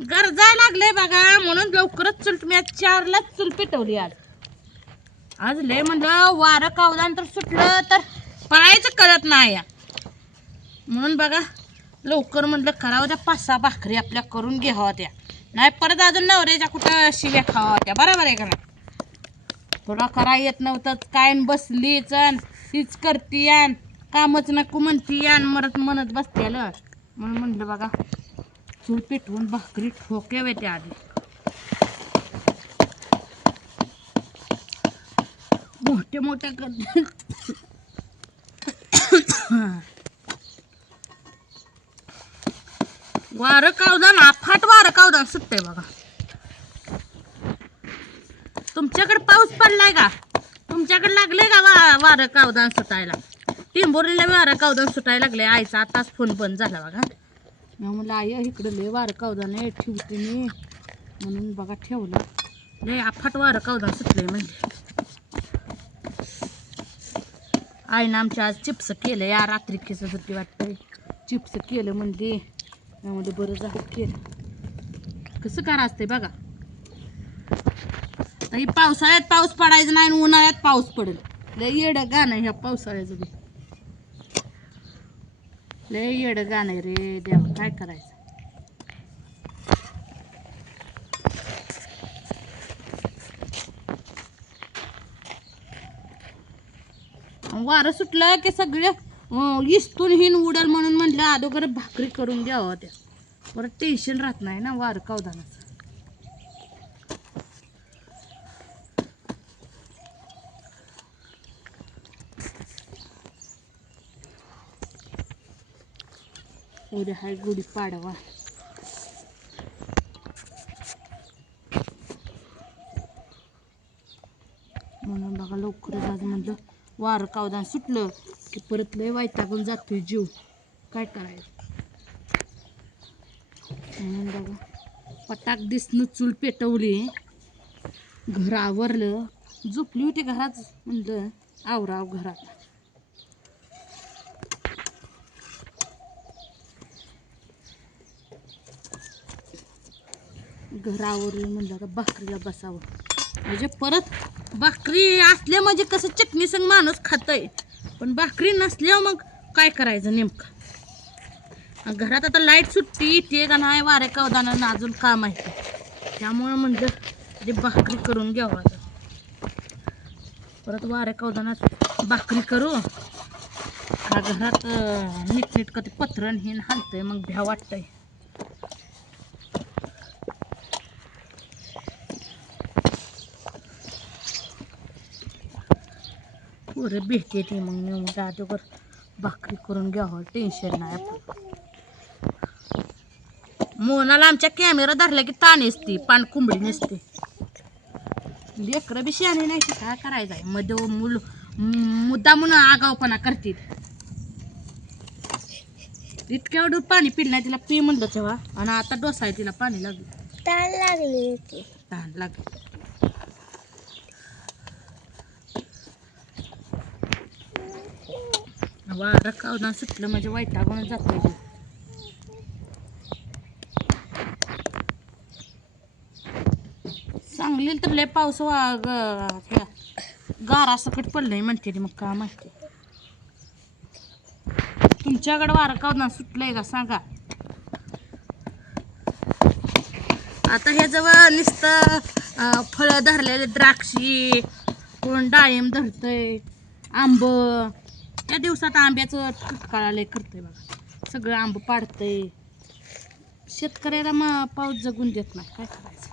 गरजायला लागले बघा, म्हणून लवकरच चूल मी 4लाच चूल पेटवली. आज लय म्हणलं वारं कावदान तर सुटलं तर पळायचं कळत नाही म्हणून बघा लवकर म्हणलं करावं त्या 5-6 भाकरी आपल्या करून घ्यावा त्या, नाही परत अजून नवऱ्याच्या कुठं शिव्या खावा त्या. बरोबर आहे का नाही? थोडा करा येत नव्हतं काय बसलीच तीच करती कामच नको म्हणती म्हणत बसते. म्हणून म्हणलं बघा चूल पेटवून भाकरी ठोक्यावे त्या आधी. मोठ्या करते वारं कावदान अफाट वारं कावदान सुटतंय बघा. तुमच्याकडे पाऊस पडलाय का? तुमच्याकडे लागले का वारं कावदान सुटायला? टिंबोरीला वारं कावदान सुटायला लागले. आईचा आताच फोन बंद झाला बघा. मी म्हणलं आई इकडे लय वारं कावदान आहे ठेवते मी, म्हणून बघा ठेवलं. लय अफाट वारं कावदान सुटलंय म्हणजे. आईनं आमच्या आज चिप्स केलं या रात्री केसासाठी वाटतंय चिप्स केलं म्हणजे त्यामध्ये बरं झालं केलं. कसं करा असते बघा. ही पावसाळ्यात पाऊस पडायचा नाही आणि उन्हाळ्यात पाऊस पडेल. लय येडं गाणं ह्या पावसाळ्याचं बी. लय येडं गाणं आहे रे देवा, काय करायचं. वारं सुटलं की सगळे इस्तून हिन उडल म्हणून म्हटलं अगोदर भाकरी करून घ्यावं त्या, परत टेन्शन राहत नाही ना वारं कावदानाचं. उद्या हाय गुढी पाडवा. म्हणून बघा लवकरच आज म्हणलं वारं कावदान सुटलं की परत लय वैतागून जातोय जीव, काय करायचं. म्हणून बघा पटाक दिसणं चूल पेटवली, घर आवरलं. झोपली होती घरात, म्हणलं आवराव घरात. घर आवरलं म्हणलं आता भाकरीला बसावं. म्हणजे परत भाकरी असल्या म्हणजे कसं चटणी संग माणूस खातय, पण भाकरी नसल्यावर मग काय करायचं नेमकं. घरात आता लाईट सुट्टी ते का नाही वाऱ्या कावदानानं अजून काम आहे, त्यामुळं म्हणलं ते भाकरी करून घ्यावं. परत वाऱ्या कावदानात भाकरी करू का घरात नीटनेटकं ते पत्रण हे हालतंय मग भ्या वाटतंय. पोरं भेटते ती मग मी अगोदर भाकरी करून घ्यावं, टेन्शन नाही आपलं. मोनाला आमच्या कॅमेरा धरला की ताण असते, पान कुंबडी नसते. लेकरं बी शहाणे नाही की काय करायचं आहे. मध्ये मुद्दा म्हणून आगावपणा करते. इतक्या एवढं पाणी पिलं नाही तिला पी म्हणलं तेव्हा, आणि आता डोसाय तिला पाणी लागलं. ताण लागली. वारं कावदान सुटलं म्हणजे वैतागून जातोय. सांगली तर लय पाऊस गारा सकट पडलंय म्हणते मग का माहिती. तुमच्याकडे वारं कावदान सुटलंय का सांगा. आता हे जवळ नुसतं फळं धरलेले द्राक्षी, कोण डाळिंब धरतंय, आंब. या दिवसात आंब्याचं तुटकाळा लय करतंय बघा, सगळं आंब पाडतंय. शेतकऱ्याला मग पाऊस जगून देत नाही, काय करायचं.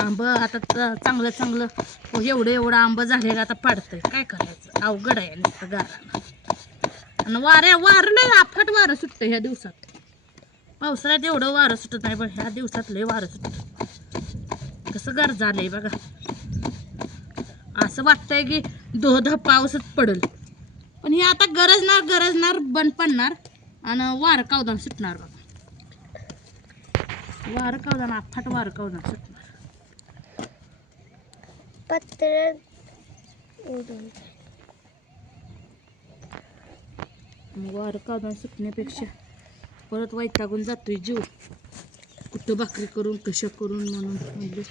आंब आता चांगलं एवढं आंब झालेलं आता पाडतंय, काय करायचं. अवघड आहे नुसतं गाराला. आणि वारं लय अफाट वारं सुटतं ह्या दिवसात. पावसाळ्यात एवढं वारं सुटत नाही, पण ह्या दिवसात लय वारं सुटतं. कसं गार झालंय बघा. असं वाटतंय की धो पाऊसच पडल, पण ही आता गरजणार बंद पडणार आणि वारं कावदान सुटणार बघा. वारं कावदान अफाट वारं कावदान सुटणार. पत्र मग वारं काढून सुटण्यापेक्षा परत वैतागून जातोय जीव. कुठं भाकरी करून कशा करून म्हणून म्हणजे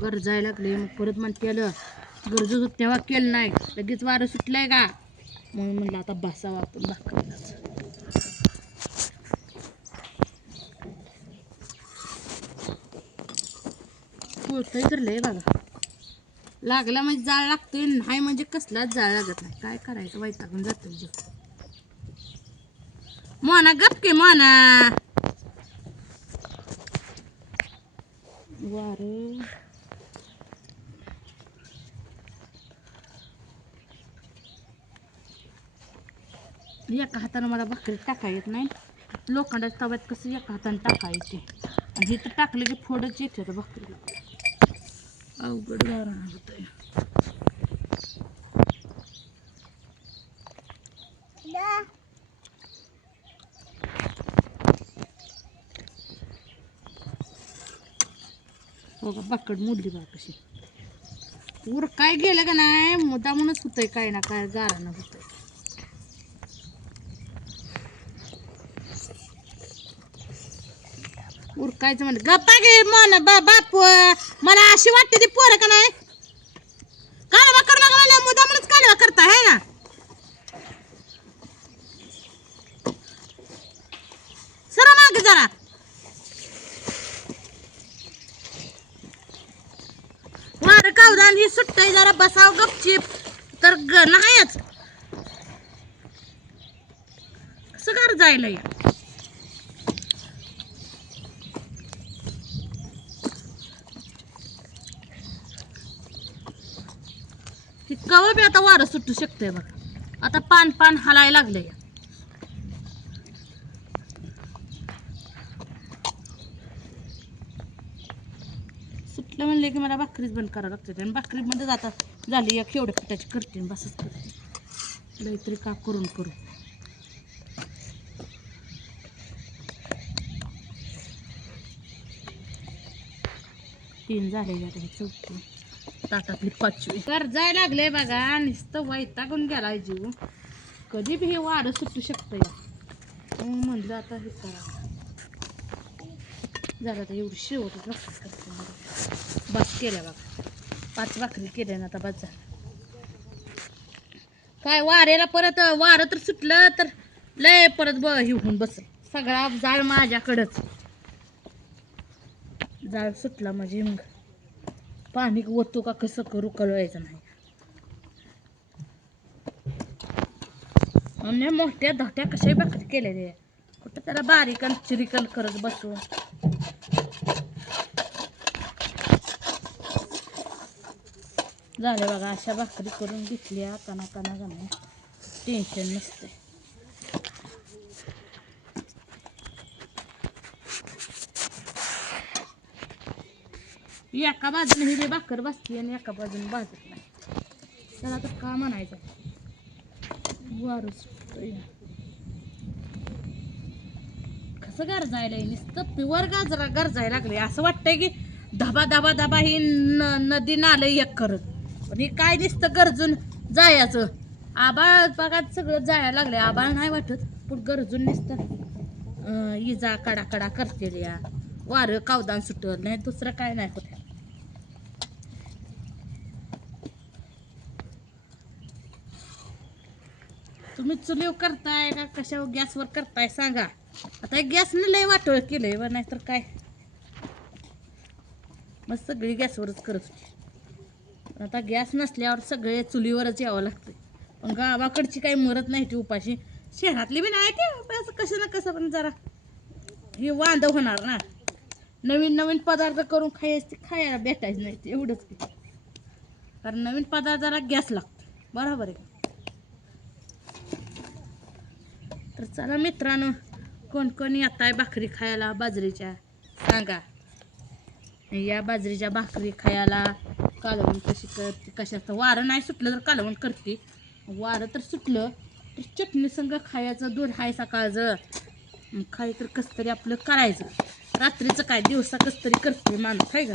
गरजायला लागले. मग परत म्हणते आलं गरजू होत तेव्हा केलं नाही, लगेच वारं सुटलंय का म्हणून म्हणलं आता बसावं आपण भाकरीलाच. पोळतंय तर लय बघा, लागला म्हणजे जाळ लागतोय, नाही म्हणजे कसलाच जाळ लागत नाही. काय करायचं, वैतागून जातोय जीव. मोना गप की मोना. वारं एका हातानं मला भाकरी टाका येत नाही. लोखंडाच्या तव्यात कसं एका हातानं टाका येते, आणि हे तर टाकलं की फोडच येते आता भाकरीला. अवघड गारण होतंय. हो का, बाकड मोडली बा कशी. वर काय गेलं का नाही, मुद्दामूनच होतंय काय ना काय गारण होतंय. उरकायचं म्हणजे गप्पा घे मन बाप. मला अशी वाटते ती पोरं का नाही कालवा करू नका, मुद्दामूनच कालवा करता है ना. सरा मागे जरा. वारं कावदान ही सुट्टय, जरा बसाव गपचीप तर नाहीच. कसं घर जायला या. कवा बी आता वारं सुटू शकतंय बघा. आता पान पान हलायला लागलंय. सुटलं म्हणले की मला भाकरीच बंद करावं लागते, आणि भाकरीमध्ये जाता झाली एक एवढ्या पिठाची करते बसच करते. लयतरी का करून करू. तीन झाले आता, हे चौथी ताटातली पाचवी. तर जायला लागले बघा, नुसतं वैतागून गेलाय जीव. कधी बी हे वारं सुटू शकतं या. म्हणलं आता हे करा झालं, आता एवढी शेवटच भाकरी करते. बस केल्या बघा, 5 भाकरी केल्या ना आता बस झालं. काय वाऱ्याला परत वारं तर सुटलं तर लय परत हे होऊन बसल. सगळा जाळ माझ्याकडंच. जाळ सुटला म्हणजे मग पाणी ओतू का कसं करू कळवायचं नाही. आणि मोठ्या धाट्या कशा भाकरी केलेल्या, कुठं त्याला बारीक आणि चिरिकन करत बसून. झाले बघा, अशा भाकरी करून घेतल्या काना काना जाणे, टेन्शन नसते. एका बाजूने ही भाकर बसते आणि एका बाजूने भाजत नाही. त्याला तर का म्हणायचं. वारं सुटतंय. कसं गरजायला नुसतं प्युअर गाजरा गरजायला लागले. असं वाटतंय की धबा धबा धबा ही नदी नालं एक करत, पण हे काय नुसतं गरजून जायचं. आबाळ बघात सगळं जायला लागले. आबाळ नाही वाटत, पण गरजून नुसतं इजा कडा कडा करते या. वारं कावदान सुटत नाही, दुसरं काय नाही होत. तुम्ही चुलीव करताय का कशावर गॅसवर करताय सांगा. आता गॅसने लय वाटोळ केलंय व, नाही तर काय मग सगळी गॅसवरच करत होती. आता गॅस नसल्यावर सगळे चुलीवरच यावं लागतं. पण गावाकडची काही मरत नाही ती उपाशी. शहरातली बी नाही ते उपास कसं ना कसं, पण जरा हे वांद होणार ना. नवीन नवीन पदार्थ करून खायला भेटायचं नाही ते एवढंच की. कारण नवीन पदार्थाला गॅस लागतो, बरोबर आहे. तर चला मित्रांनो, कोण कोण येत आहे भाकरी खायला बाजरीच्या सांगा. या बाजरीच्या भाकरी खायला. कालवण कशी करते, कशाचं वारं नाही सुटलं तर कालवण करते, वारं तर सुटलं तर चटणी संग खायचं. दूध हाय सकाळचं, खाय तर कसं तरी आपलं करायचं. रात्रीचं काय दिवसा कसं तरी करते माणूस, काय का.